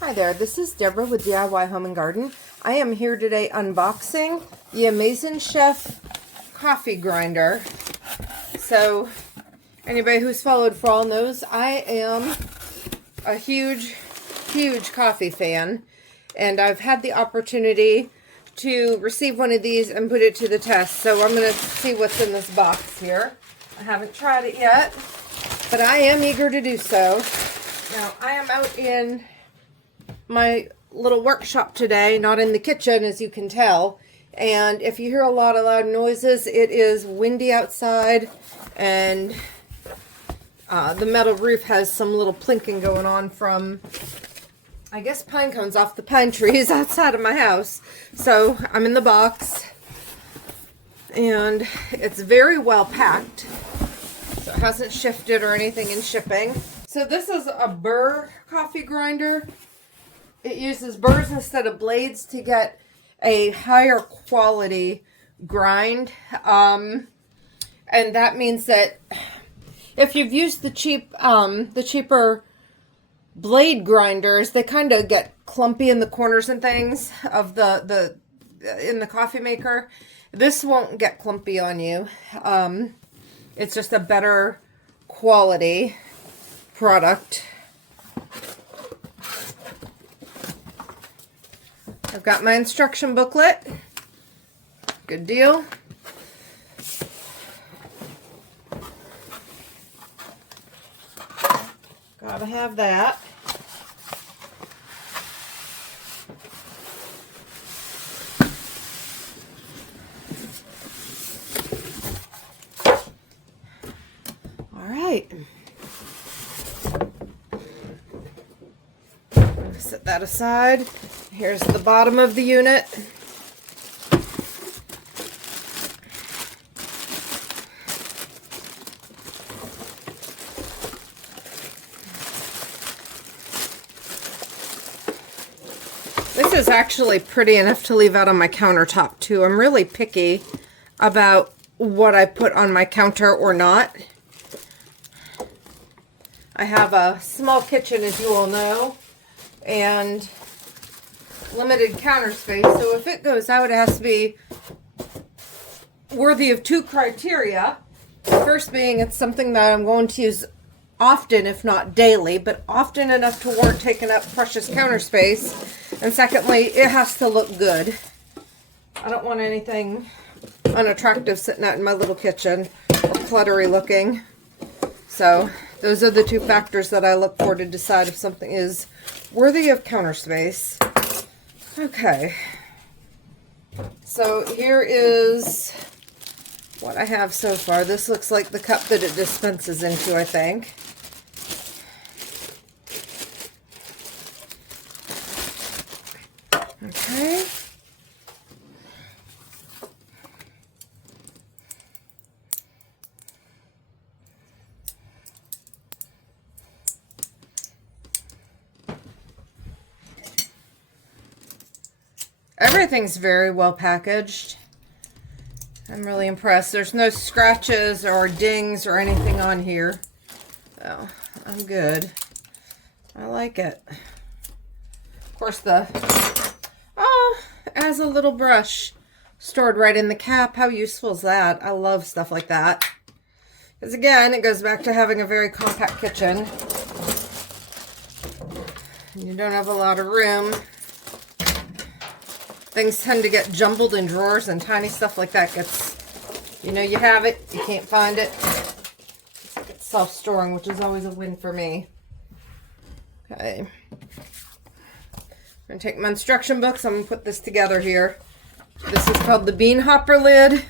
Hi there, this is Deborah with DIY Home and Garden. I am here today unboxing the AMZCHEF coffee grinder. So, anybody who's followed for all knows I am a huge coffee fan, and I've had the opportunity to receive one of these and put it to the test. So I'm going to see what's in this box here. I haven't tried it yet, but I am eager to do so. Now, I am out in my little workshop today, not in the kitchen, as you can tell. And if you hear a lot of loud noises, it is windy outside, and the metal roof has some little plinking going on from, I guess, pine cones off the pine trees outside of my house. So I'm in the box, and it's very well packed, so it hasn't shifted or anything in shipping. So this is a burr coffee grinder. It uses burrs instead of blades to get a higher quality grind. And that means that if you've used the cheaper blade grinders, they kind of get clumpy in the corners and things of in the coffee maker. This won't get clumpy on you. It's just a better quality product. I've got my instruction booklet. Good deal. Gotta have that. All right. Set that aside. Here's the bottom of the unit. This is actually pretty enough to leave out on my countertop too. I'm really picky about what I put on my counter or not. I have a small kitchen, as you all know, and limited counter space, so if it goes out, it has to be worthy of two criteria. The first being it's something that I'm going to use often, if not daily, but often enough to warrant taking up precious counter space. And secondly, it has to look good. I don't want anything unattractive sitting out in my little kitchen or cluttery looking. So those are the two factors that I look for to decide if something is worthy of counter space. Okay, so here is what I have so far. This looks like the cup that it dispenses into, I think. Okay. Everything's very well packaged. I'm really impressed. There's no scratches or dings or anything on here. So, I'm good. I like it. Of course, it has a little brush stored right in the cap. How useful is that? I love stuff like that. Because again, it goes back to having a very compact kitchen. You don't have a lot of room. Things tend to get jumbled in drawers, and tiny stuff like that gets, you know, you have it, you can't find it. It's like it's self-storing, which is always a win for me. Okay. I'm going to take my instruction books. I'm going to put this together here. This is called the bean hopper lid.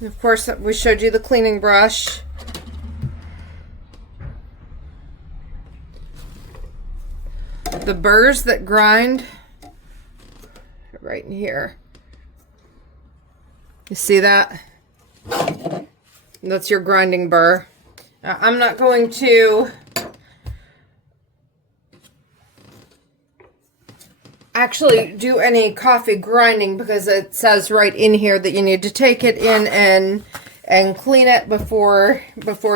And of course, we showed you the cleaning brush. The burrs that grind right in here. You see that? That's your grinding burr. Now, I'm not going to actually do any coffee grinding because it says right in here that you need to take it in and clean it before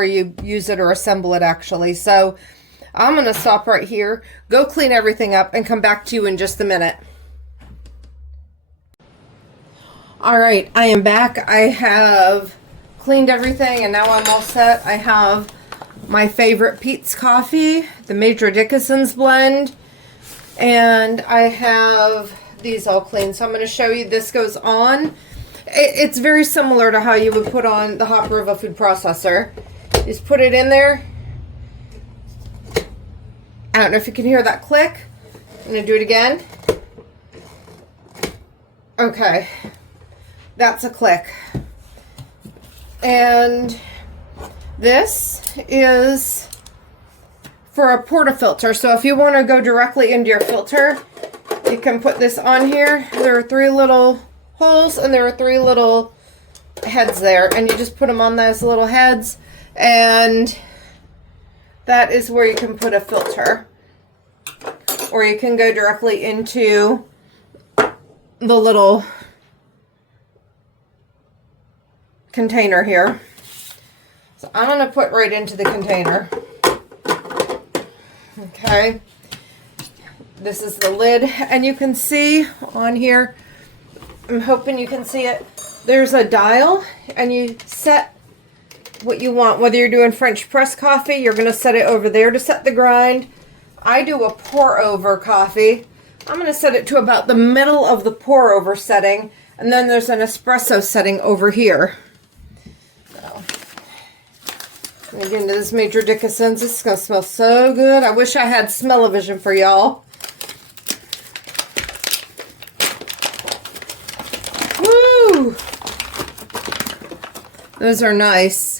you use it or assemble it actually. So I'm going to stop right here, go clean everything up, and come back to you in just a minute. All right, I am back. I have cleaned everything, and now I'm all set. I have my favorite Peet's coffee, the Major Dickason blend, and I have these all clean. So I'm going to show you. This goes on. It's very similar to how you would put on the hopper of a food processor. Just put it in there. I don't know if you can hear that click. I'm going to do it again. Okay. That's a click. And this is for a portafilter. So if you want to go directly into your filter, you can put this on here. There are 3 little holes and there are 3 little heads there. And you just put them on those little heads. And that is where you can put a filter. Or you can go directly into the little container here. So I'm going to put right into the container. Okay. This is the lid. And you can see on here, I'm hoping you can see it, there's a dial. And you set what you want. Whether you're doing French press coffee, you're going to set it over there to set the grind. I do a pour over coffee. I'm going to set it to about the middle of the pour over setting. And then there's an espresso setting over here. So, I'm going to get into this Major Dickason's. This is going to smell so good. I wish I had smell-o-vision for y'all. Woo! Those are nice.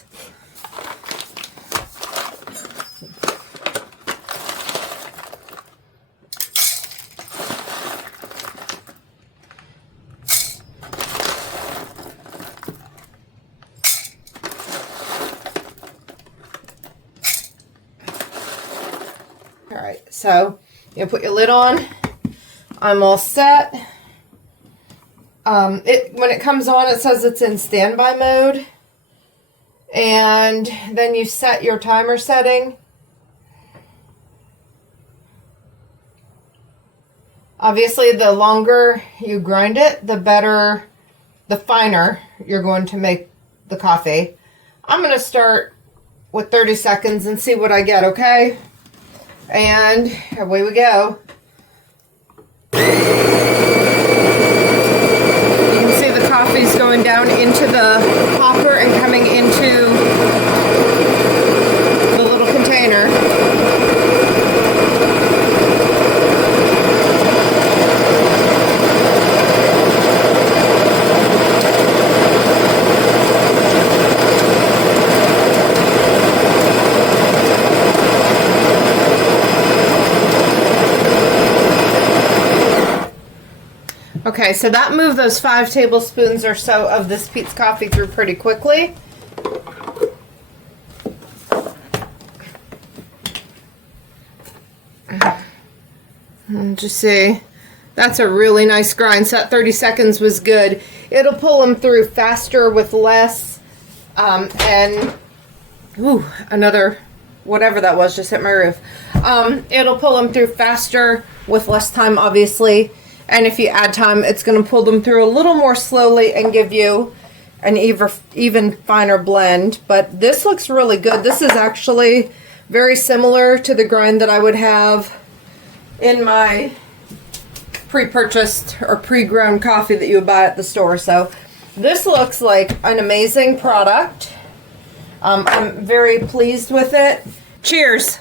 Alright, so you put your lid on. I'm all set. When it comes on, it says it's in standby mode. And then you set your timer setting. Obviously, the longer you grind it, the better, the finer you're going to make the coffee. I'm going to start with 30 seconds and see what I get, okay? And away we go. You can see the coffee's going down into the hopper and coming into the little container. Okay, so that moved those 5 tablespoons or so of this Peet's coffee through pretty quickly. And just see, that's a really nice grind. So that 30 seconds was good. It'll pull them through faster with less. And, ooh, another, whatever that was, just hit my roof. It'll pull them through faster with less time, obviously. And if you add time, it's going to pull them through a little more slowly and give you an even finer blend. But this looks really good. This is actually very similar to the grind that I would have in my pre-purchased or pre-grown coffee that you would buy at the store. So this looks like an amazing product. I'm very pleased with it. Cheers.